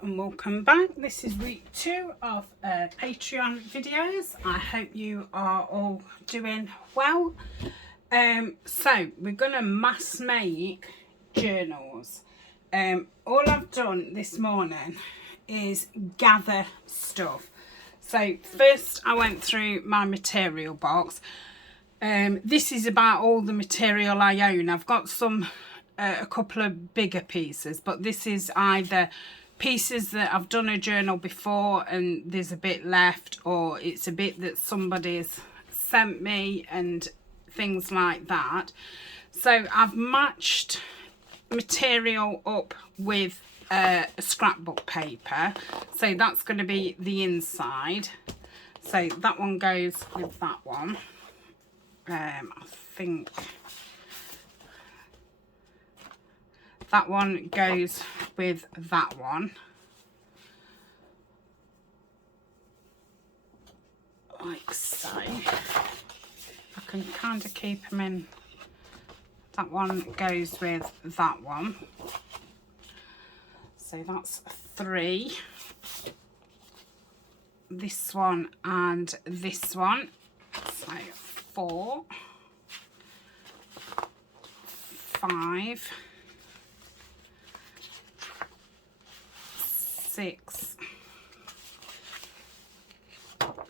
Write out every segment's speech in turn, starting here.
and welcome back. This is week 2 of Patreon videos. I hope you are all doing well. So we're going to mass make journals. All I've done this morning is gather stuff. So first I went through my material box. This is about all the material I own. I've got a couple of bigger pieces, but this is either pieces that I've done a journal before and there's a bit left, or it's a bit that somebody's sent me and things like that. So I've matched material up with a scrapbook paper, so that's going to be the inside. So that one goes with that one. I think that one goes with that one. Like so. I can kind of keep them in. That one goes with that one. So that's 3. This one and this one. So 4, 5, 6,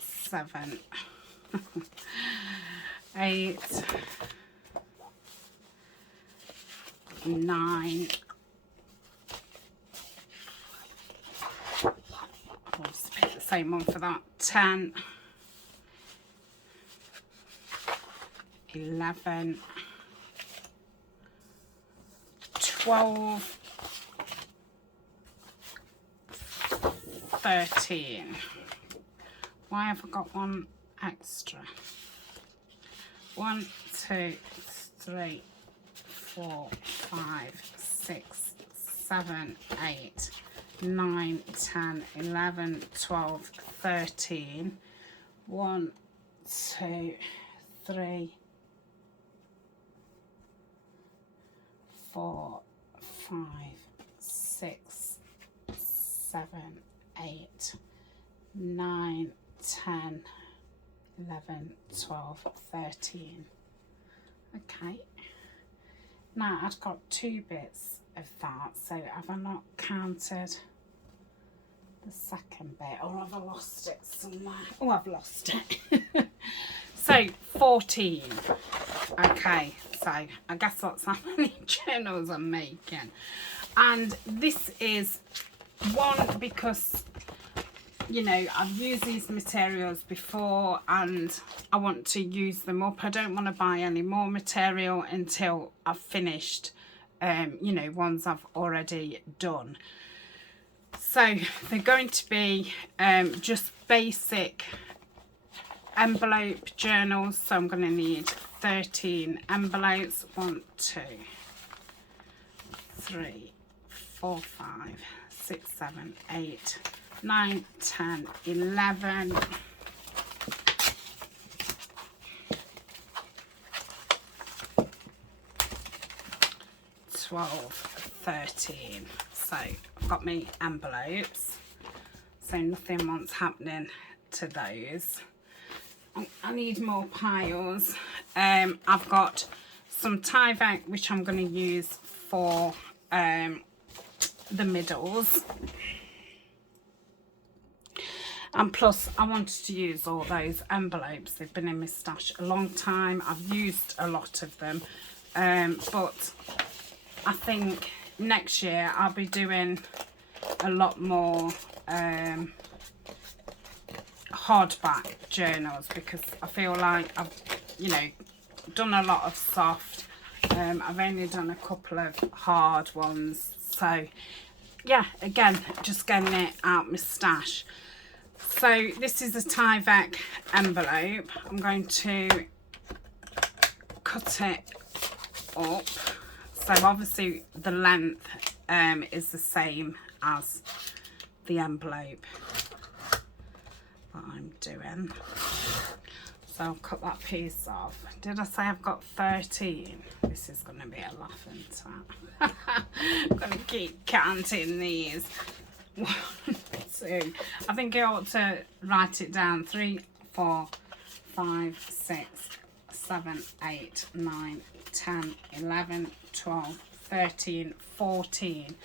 7, 8, 9. I'll just pick the same one for that. 10, 11, 12, 13. Why have I got one extra? 1, 2, 3, 4, 5, 6, 7, 8, 9, 10, 11, 12, 13. 1, 2, 3, 4, 5, 6, 7, 8, 9, 10, 11, 12, 13. Okay. Now I've got 2 bits of that, so have I not counted the second bit, or have I lost it somewhere? Oh, I've lost it. So 14. Okay, so I guess that's how many journals I'm making. And this is one because, you know, I've used these materials before and I want to use them up. I don't want to buy any more material until I've finished, you know, ones I've already done. So they're going to be just basic envelope journals. So I'm going to need 13 envelopes. 1, 2, 3, 4, 5, 6, 7, 8, 9, 10, 11, 12, 13. So I've got my envelopes, so nothing wants happening to those. I need more piles. I've got some Tyvek which I'm going to use for the middles. And plus I wanted to use all those envelopes. They've been in my stash a long time. I've used a lot of them. But I think next year I'll be doing a lot more hardback journals, because I feel like I've, you know, done a lot of soft. I've only done a couple of hard ones. So yeah, again, just getting it out my stash. So this is a Tyvek envelope. I'm going to cut it up. So obviously the length is the same as the envelope that I'm doing. So I'll cut that piece off. Did I say I've got 13? This is going to be a laughing tap. I'm going to keep counting these. 1, 2. I think I ought to write it down. 3, 4, 5, 6, 7, 8, 9, 10, 11, 12, 13, 14.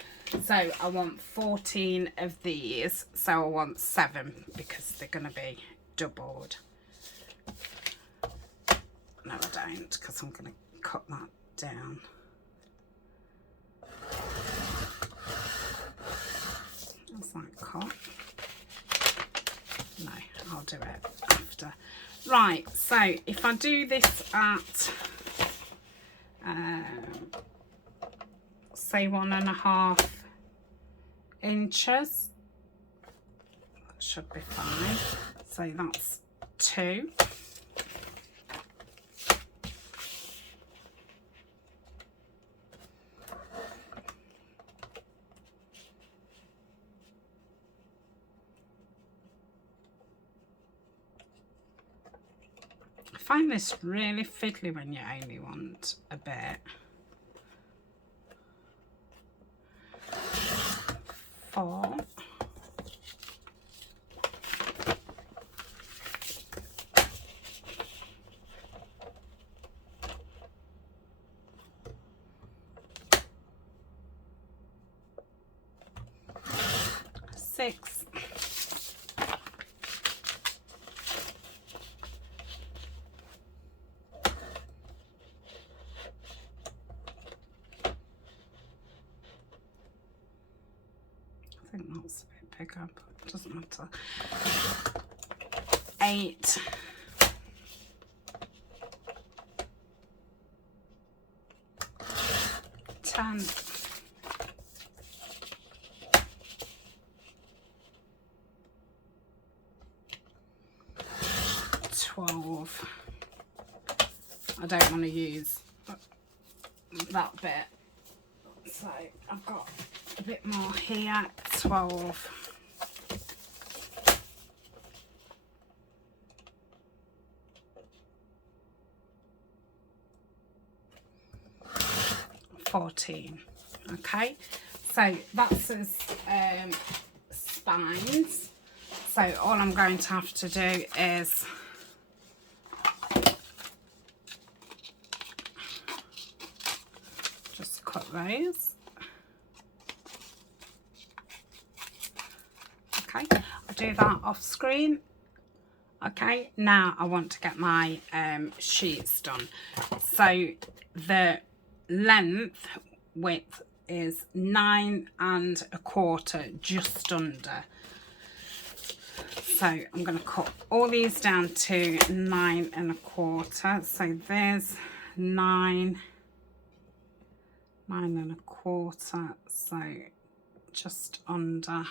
So I want 14 of these. So I want 7 because they're going to be doubled. No, I don't, because I'm going to cut that down. What's that cut? No, I'll do it after. Right, so if I do this at say 1.5 inches, that should be fine. So that's 2. I find this really fiddly when you only want a bit. 4. 6. 'I think that's a bit bigger, but it doesn't matter. 8. 10. 12. I don't want to use that bit, so I've got a bit more here. 12. 14. Okay, so that's as spines. So all I'm going to have to do is just cut those. Okay, I'll do that off screen. Okay, now I want to get my sheets done. So the length width is 9 1/4, just under. So I'm going to cut all these down to 9 1/4. So there's 9 1/4. So just under.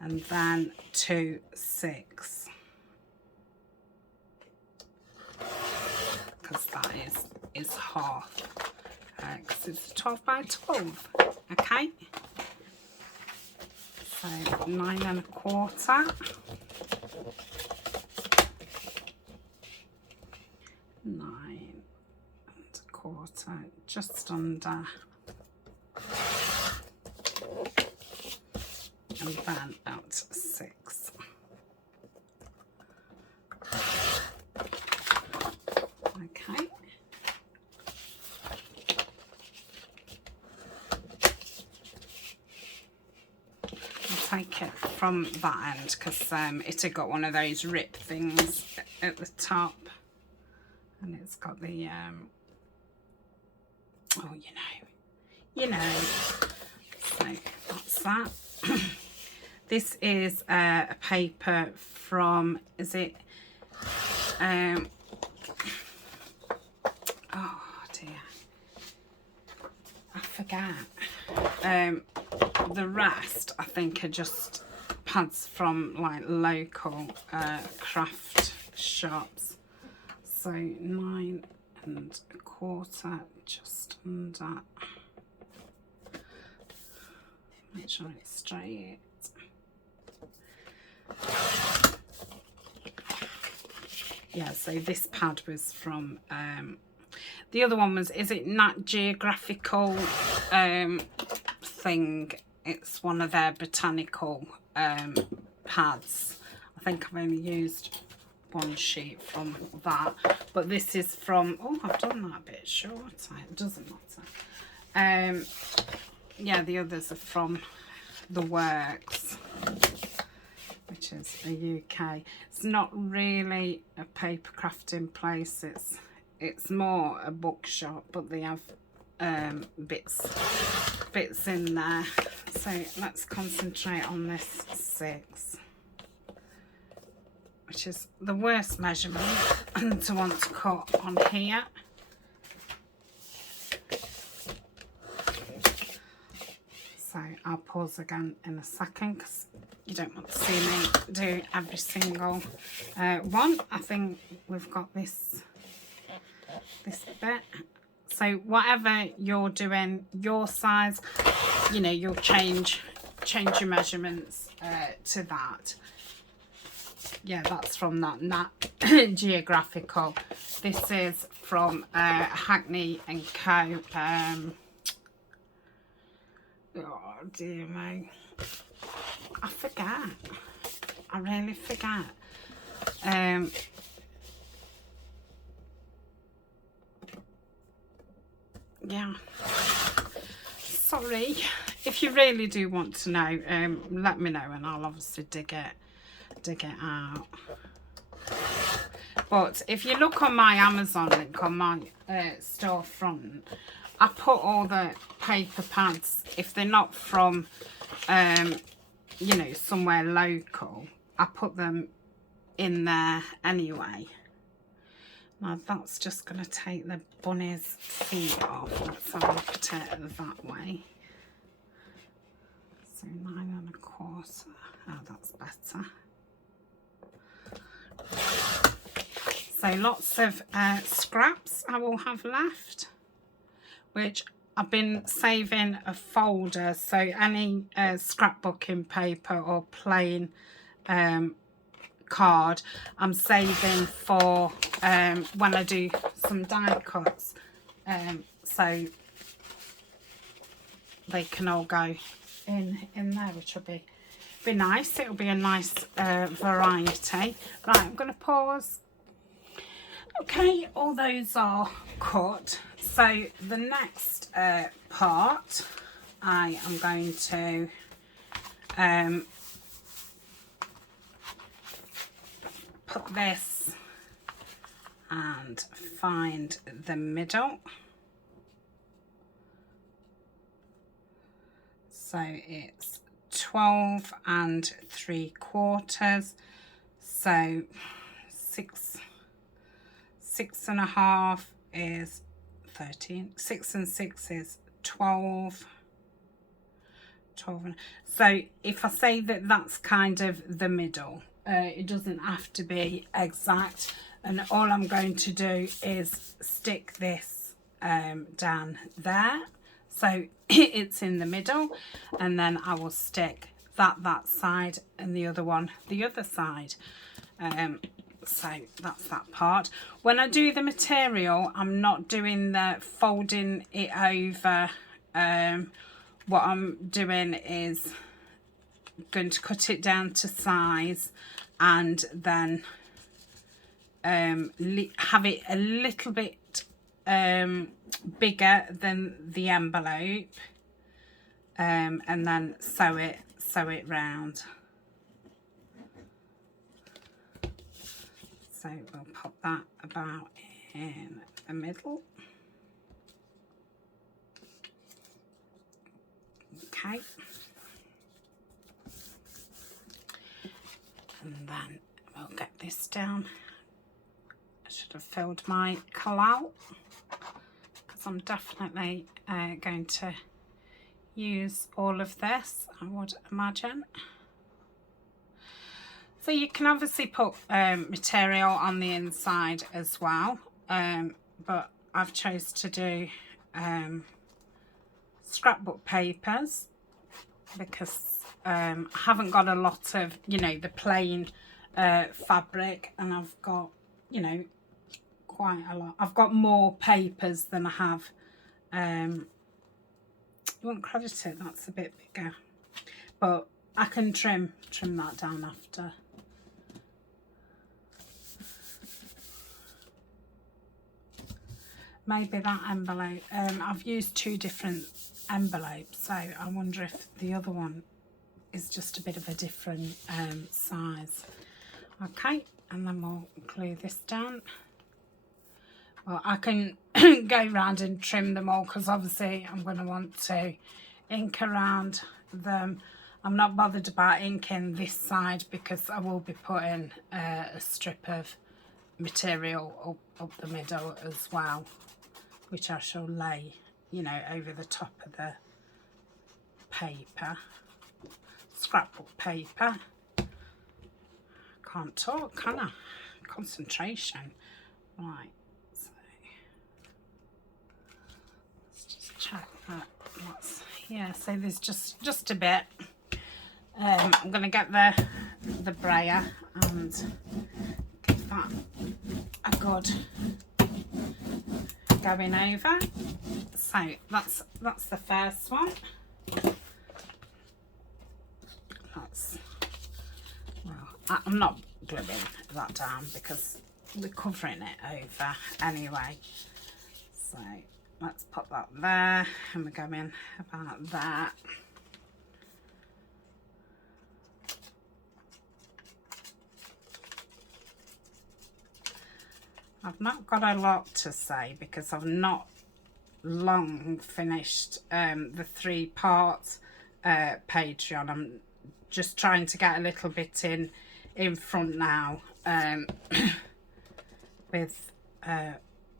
And then 2 6, because that is half, because it's 12 by 12. Okay, so 9 1/4, 9 1/4, just under. And then out 6. Okay. I'll take it from that end because it had got one of those rip things at the top, and it's got the oh, you know. So that's that. This is a paper from, is it, oh dear, I forget. The rest I think are just pads from like local craft shops. So 9 1/4, just under. Make sure it's straight. Yeah, so this pad was from The other one was, is it Nat Geographical thing? It's one of their botanical pads. I think I've only used one sheet from that, but this is from, oh, I've done that a bit short. It doesn't matter. Yeah, the others are from The Works, which is a UK. It's not really a paper crafting place. It's more a bookshop, but they have bits in there. So let's concentrate on this 6, which is the worst measurement to want to cut on here. So I'll pause again in a second because you don't want to see me do every single one. I think we've got this bit. So whatever you're doing, your size, you know, you'll change your measurements to that. Yeah, that's from that Nat Geographical. This is from Hackney and Co. Oh dear me, I forget. I really forget. Yeah, sorry. If you really do want to know, let me know and I'll obviously dig it out. But if you look on my Amazon link on my storefront, I put all the paper pads, if they're not from you know, somewhere local, I put them in there anyway. Now that's just going to take the bunny's feet off. Let's have a look at it that way. So 9 1/4. Oh, that's better. So lots of scraps I will have left, which I've been saving a folder. So any scrapbooking paper or plain card I'm saving for when I do some die cuts, so they can all go in there, which will be nice. It'll be a nice variety. Right, I'm going to pause. Okay, all those are cut. So the next part, I am going to put this and find the middle. So it's 12 3/4. So 6 1/2 is 13. 6 and 6 is 12. 12. So if I say that that's kind of the middle, it doesn't have to be exact, and all I'm going to do is stick this down there so it's in the middle, and then I will stick that side and the other one the other side. So that's that part. When I do the material, I'm not doing the folding it over. What I'm doing is going to cut it down to size and then have it a little bit bigger than the envelope, and then sew it round. So we'll pop that about in the middle. Okay. And then we'll get this down. I should have filled my cutout because I'm definitely going to use all of this, I would imagine. So you can obviously put material on the inside as well, but I've chose to do scrapbook papers because I haven't got a lot of, you know, the plain fabric, and I've got, you know, quite a lot. I've got more papers than I have. You won't credit it, that's a bit bigger. But I can trim that down after. Maybe that envelope, I've used 2 different envelopes, so I wonder if the other one is just a bit of a different size. Okay, and then we'll glue this down. Well, I can go round and trim them all because obviously I'm going to want to ink around them. I'm not bothered about inking this side because I will be putting a strip of material up the middle as well, which I shall lay, you know, over the top of the paper, scrapbook paper. Can't talk, can I? Concentration. Right, so let's just check that. Yeah, so there's just a bit. I'm going to get the brayer and give that a good going over. So that's the first one. Well, I'm not gluing that down because we're covering it over anyway. So let's put that there, and we're going about that. I've not got a lot to say because I've not long finished the 3-part Patreon. I'm just trying to get a little bit in front now with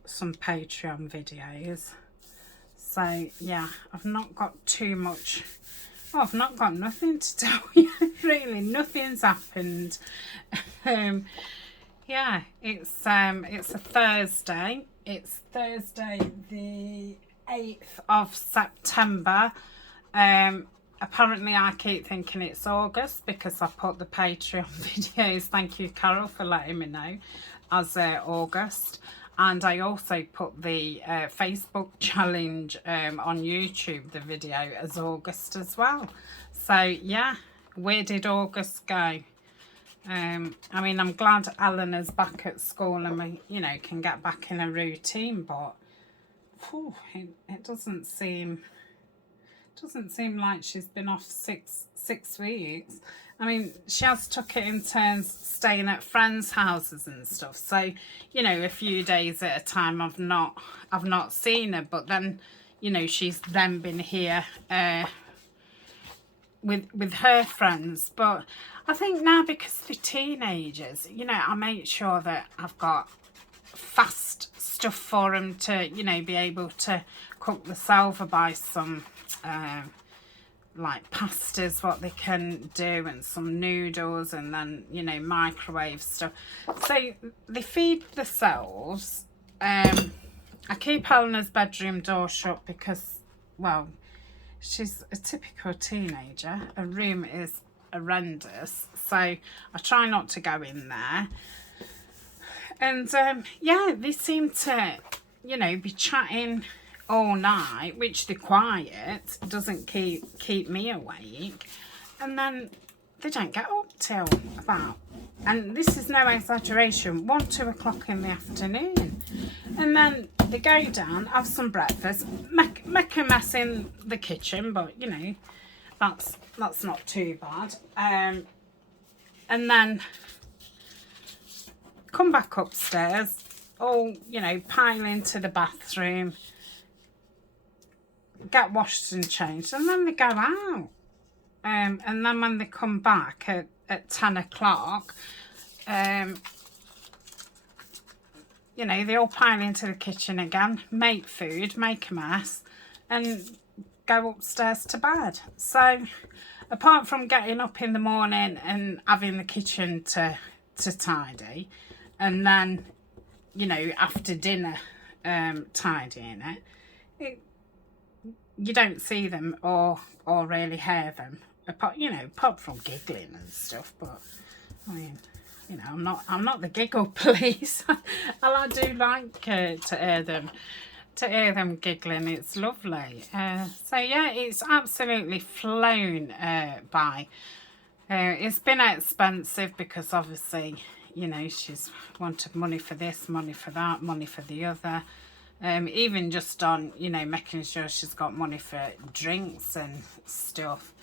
some Patreon videos. So yeah, I've not got too much. Well, I've not got nothing to tell you. Really, nothing's happened. Yeah, it's a Thursday. It's Thursday the 8th of September. Apparently I keep thinking it's August because I put the Patreon videos, thank you Carol for letting me know, as August. And I also put the Facebook challenge on YouTube, the video, as August as well. So yeah, where did August go? I mean, I'm glad Eleanor's back at school and we, you know, can get back in a routine, but whew, it doesn't seem like she's been off six weeks. I mean, she has took it in turns staying at friends' houses and stuff. So, you know, a few days at a time I've not seen her, but then, you know, she's then been here with her friends. But I think now because they're teenagers, you know, I make sure that I've got fast stuff for them to, you know, be able to cook themselves, or buy some like pastas what they can do, and some noodles, and then, you know, microwave stuff. So they feed themselves. I keep Eleanor's bedroom door shut because, well, she's a typical teenager. Her room is horrendous, so I try not to go in there. And yeah, they seem to, you know, be chatting all night, which they're quiet, doesn't keep me awake, and then they don't get up till about, and this is no exaggeration, 1-2 o'clock in the afternoon. And then they go down, have some breakfast, make a mess in the kitchen, but you know, that's not too bad. And then come back upstairs, all, you know, pile into the bathroom, get washed and changed, and then they go out. And then when they come back at 10 o'clock, you know, they all pile into the kitchen again, make food, make a mess, and go upstairs to bed. So apart from getting up in the morning and having the kitchen to tidy, and then, you know, after dinner tidying it, you don't see them or really hear them, apart, you know, apart from giggling and stuff. But I mean, you know, I'm not the giggle police. And I do like to hear them giggling. It's lovely. So yeah, it's absolutely flown by. It's been expensive because obviously, you know, she's wanted money for this, money for that, money for the other. Even just on, you know, making sure she's got money for drinks and stuff.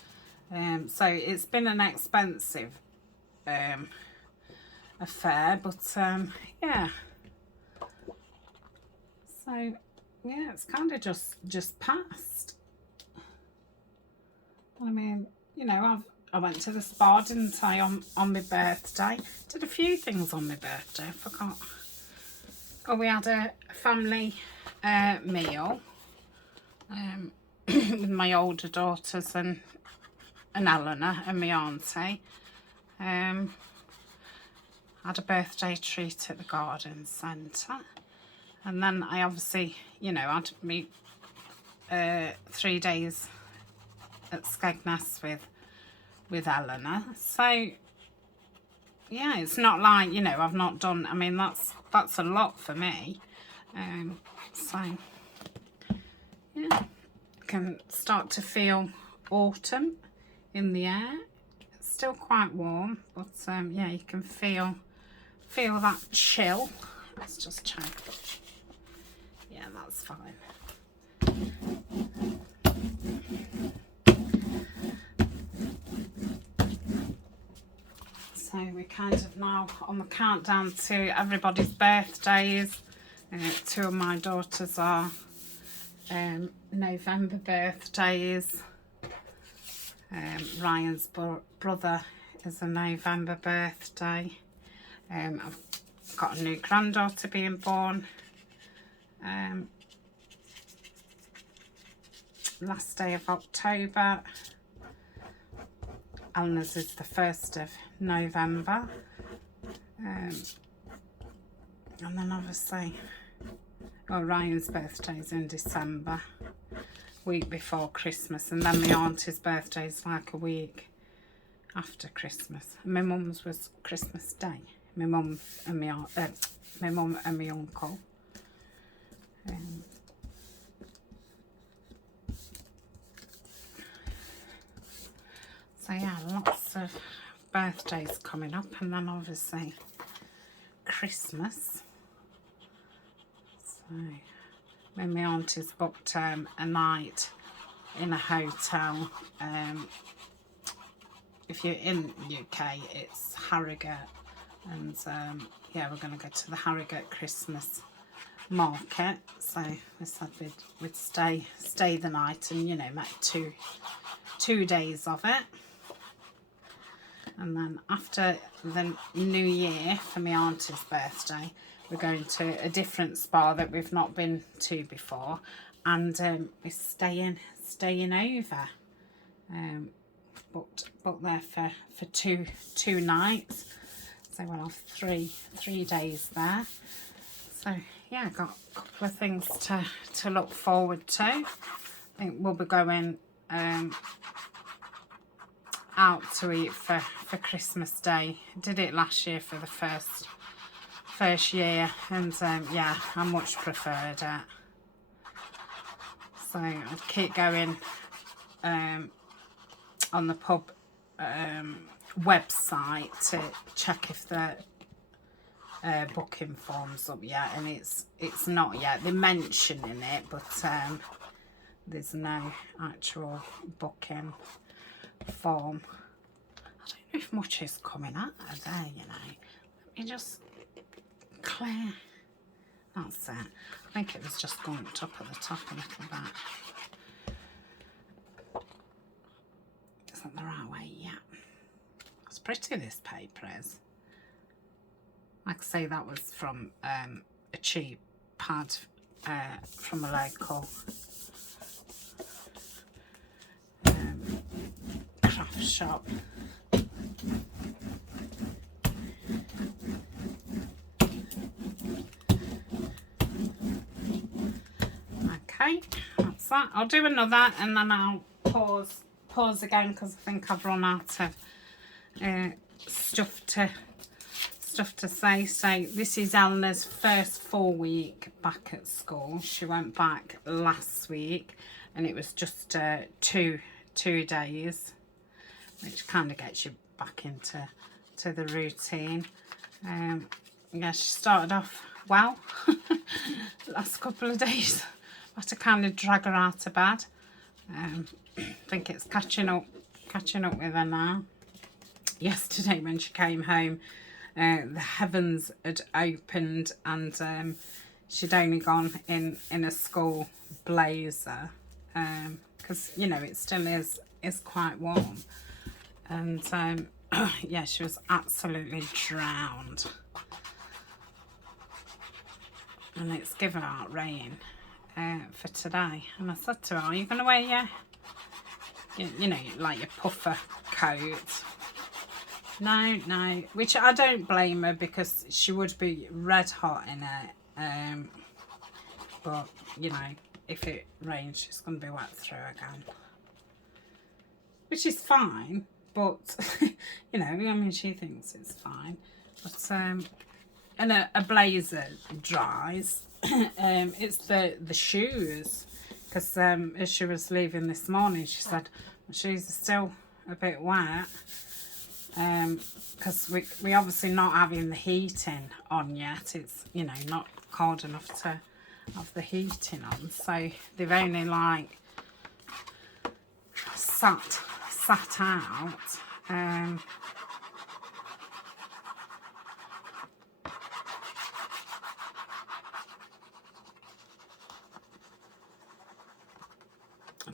So it's been an expensive affair, but yeah. So yeah, it's kind of just passed. I mean, you know, I went to the spa, didn't I, on my birthday. Did a few things on my birthday, I forgot. Oh, we had a family meal with my older daughters and Eleanor and my auntie. Had a birthday treat at the garden centre. And then I obviously, you know, had me 3 days at Skegness with Eleanor. So yeah, it's not like, you know, I've not done, I mean, that's a lot for me. So yeah, I can start to feel autumn in the air. It's still quite warm, but yeah, you can feel that chill. Let's just check. Yeah, that's fine. So we're kind of now on the countdown to everybody's birthdays. 2 of my daughters are November birthdays. Ryan's brother is a November birthday. I've got a new granddaughter being born last day of October. Eleanor's is the 1st of November. And then obviously, Ryan's birthday is in December, week before Christmas. And then my auntie's birthday is like a week after Christmas. And my mum's was Christmas Day. My mum and my uncle. So yeah, lots of birthdays coming up, and then obviously Christmas. So when my auntie's booked a night in a hotel. If you're in the UK, it's Harrogate, and yeah, we're going to go to the Harrogate Christmas market. So we said we'd stay the night, and you know, make two days of it. And then after the New Year, for my auntie's birthday, we're going to a different spa that we've not been to before, and we're staying over. Booked there for two nights, so we'll have three days there. So yeah, got a couple of things to look forward to. I think we'll be going out to eat for Christmas Day. Did it last year for the first year, and yeah, I much preferred it. So I'd keep going on the pub website to check if the booking form's up yet, and it's not yet. They're mentioning it, but there's no actual booking form. I don't know if much is coming out of there, you know. Let me just clear. That's it. I think it was just gunked up at the top a little bit. Is that the right way? Yeah. It's pretty, this paper is. Like I say, that was from a cheap pad from a local craft shop. Okay, that's that. I'll do another, and then I'll pause again, because I think I've run out of stuff stuff to say. So this is Eleanor's first full week back at school. She went back last week and it was just two days, which kind of gets you back into the routine. Yeah, she started off well. Last couple of days I had to kind of drag her out of bed. I think it's catching up with her now. Yesterday when she came home, the heavens had opened and she'd only gone in a school blazer because you know it still is quite warm, and yeah, she was absolutely drowned. And it's given out rain for today, and I said to her, are you going to wear your you know, like your puffer coat? No, which I don't blame her because she would be red hot in it. But, you know, if it rains, she's going to be wet through again. Which is fine, but, you know, I mean, she thinks it's fine. But, and a blazer dries. It's the shoes. Because as she was leaving this morning, she said, my shoes are still a bit wet. Because we obviously not having the heating on yet. It's, you know, not cold enough to have the heating on. So they've only like sat out.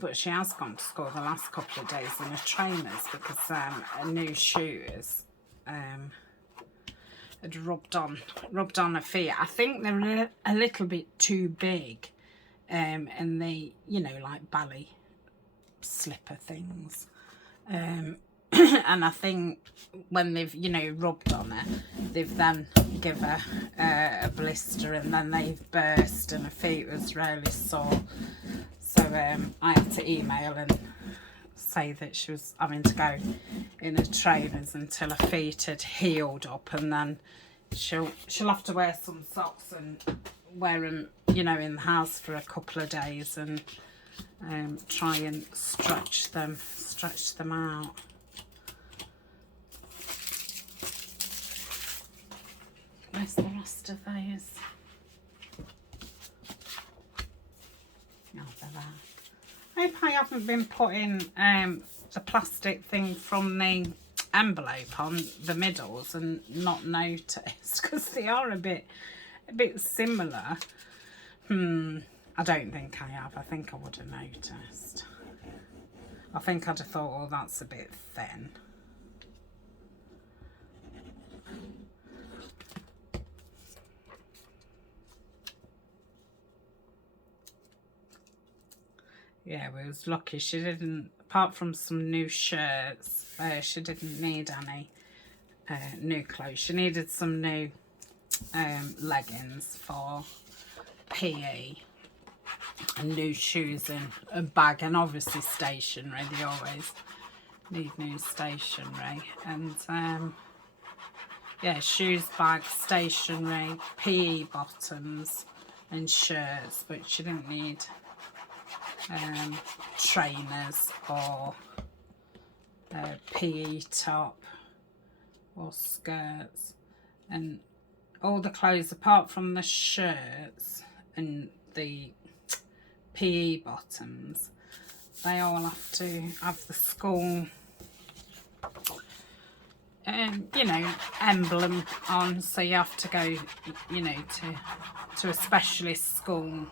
But she has gone to school the last couple of days in her trainers because her new shoes had rubbed on her feet. I think they're a little bit too big, and they, you know, like ballet slipper things. And I think when they've, you know, rubbed on her, they've then give her a blister, and then they've burst and her feet was really sore. So I had to email and say that she was having to go in her trainers until her feet had healed up, and then she'll have to wear some socks and wear them, you know, in the house for a couple of days and try and stretch them out. Where's the rest of those? I hope I haven't been putting the plastic thing from the envelope on the middles and not noticed, because they are a bit similar. I don't think I have. I think I would have noticed. I think I'd have thought, oh, that's a bit thin. Yeah, we was lucky. She didn't, apart from some new shirts, she didn't need any new clothes. She needed some new leggings for PE, and new shoes and a bag, and obviously stationery. They always need new stationery. And yeah, shoes, bag, stationery, PE bottoms and shirts, but she didn't need trainers or PE top or skirts. And all the clothes apart from the shirts and the PE bottoms, they all have to have the school you know, emblem on, so you have to go, you know, to a specialist school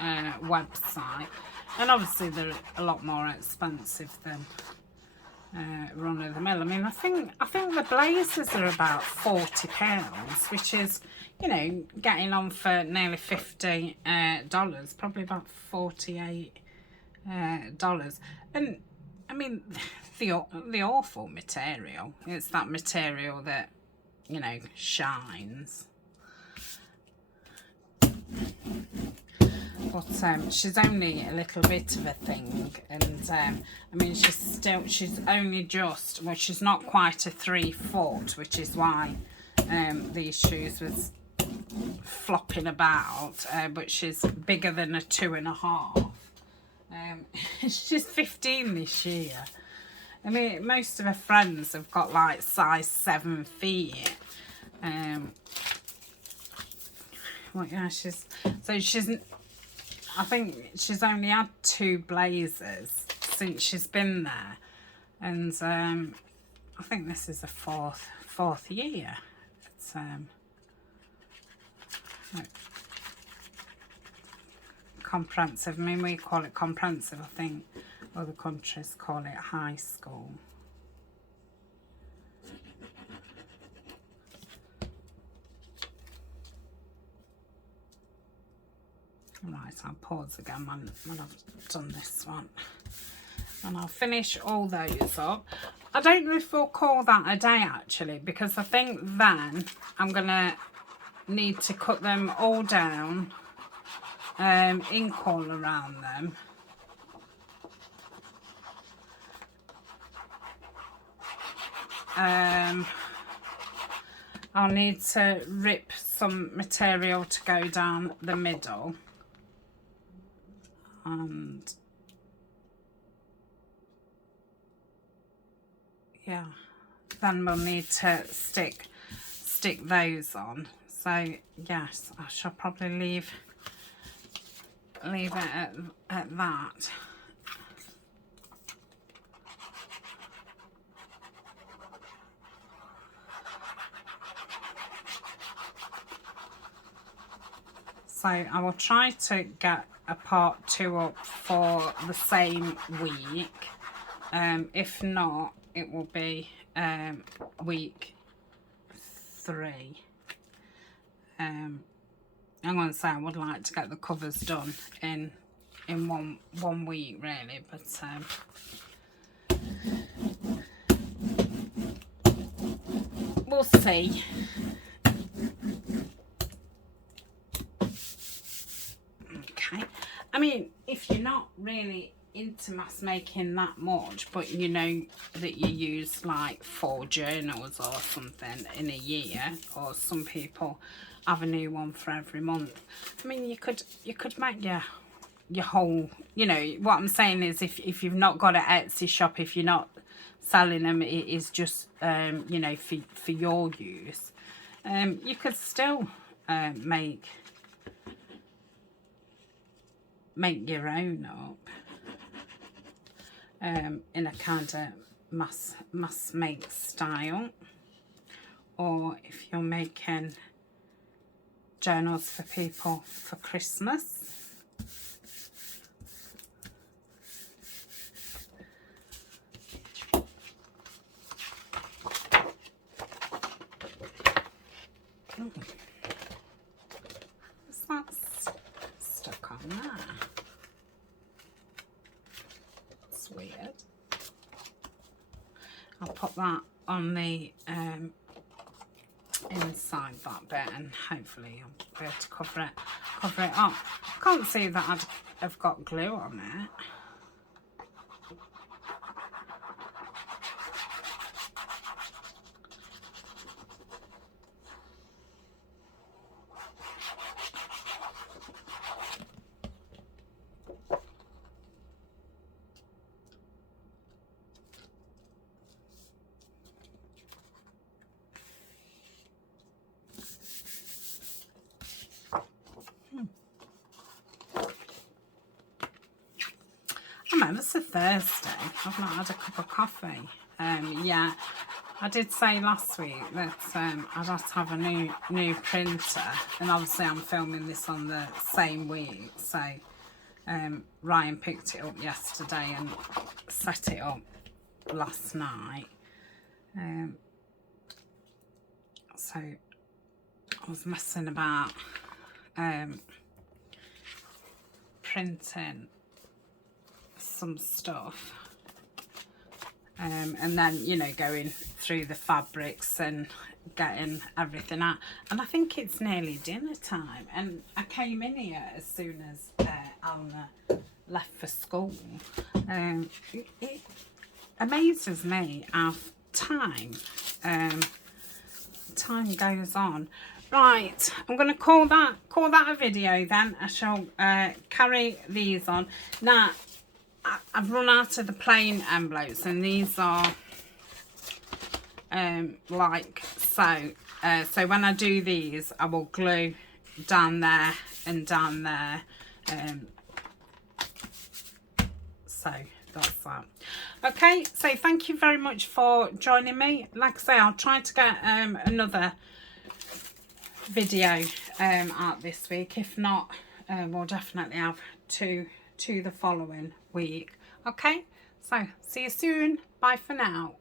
website. And obviously they're a lot more expensive than run of the mill. I mean, I think the blazers are about £40, which is, you know, getting on for nearly $50, probably about $48. And I mean, the awful material. It's that material that, you know, shines. But she's only a little bit of a thing, and I mean, she's only just, well, she's not quite a 3 foot, which is why these shoes was flopping about, but she's bigger than a 2.5. She's 15 this year. I mean, most of her friends have got like size 7 feet. Well, yeah, I think she's only had 2 blazers since she's been there, and I think this is the fourth year. It's comprehensive. I mean, we call it comprehensive. I think other countries call it high school. Right, I'll pause again when I've done this one. And I'll finish all those up. I don't know if we'll call that a day actually, because I think then I'm going to need to cut them all down, ink all around them. I'll need to rip some material to go down the middle. And yeah, then we'll need to stick those on. So yes, I shall probably leave it at that. So I will try to get a part 2 up for the same week. If not, it will be week 3. I'm going to say I would like to get the covers done in one week really, but we'll see. Okay, I mean, if you're not really into mass making that much, but you know that you use like 4 journals or something in a year, or some people have a new one for every month. I mean, you could make your whole, you know, what I'm saying is if you've not got an Etsy shop, if you're not selling them, it is just you know, for your use, you could still make your own up in a kind of mass make style. Or if you're making journals for people for Christmas, what's that stuck on there? It's weird. I'll put that on the inside that bit, and hopefully I'll be able to cover it up. Can't see that I've got glue on it. I'm ever so thirsty. I've not had a cup of coffee. Yeah, I did say last week that I'd have to have a new printer, and obviously I'm filming this on the same week, so Ryan picked it up yesterday and set it up last night. So I was messing about printing some stuff, and then, you know, going through the fabrics and getting everything out. And I think it's nearly dinner time, and I came in here as soon as Alma left for school. It amazes me how time the time goes on. Right, I'm going to call that a video then. I shall carry these on. Now, I've run out of the plain envelopes, and these are like so. So when I do these, I will glue down there and down there. So that's that. Okay, so thank you very much for joining me. Like I say, I'll try to get another video out this week. If not, we'll definitely have two the following week. Okay, so see you soon. Bye for now.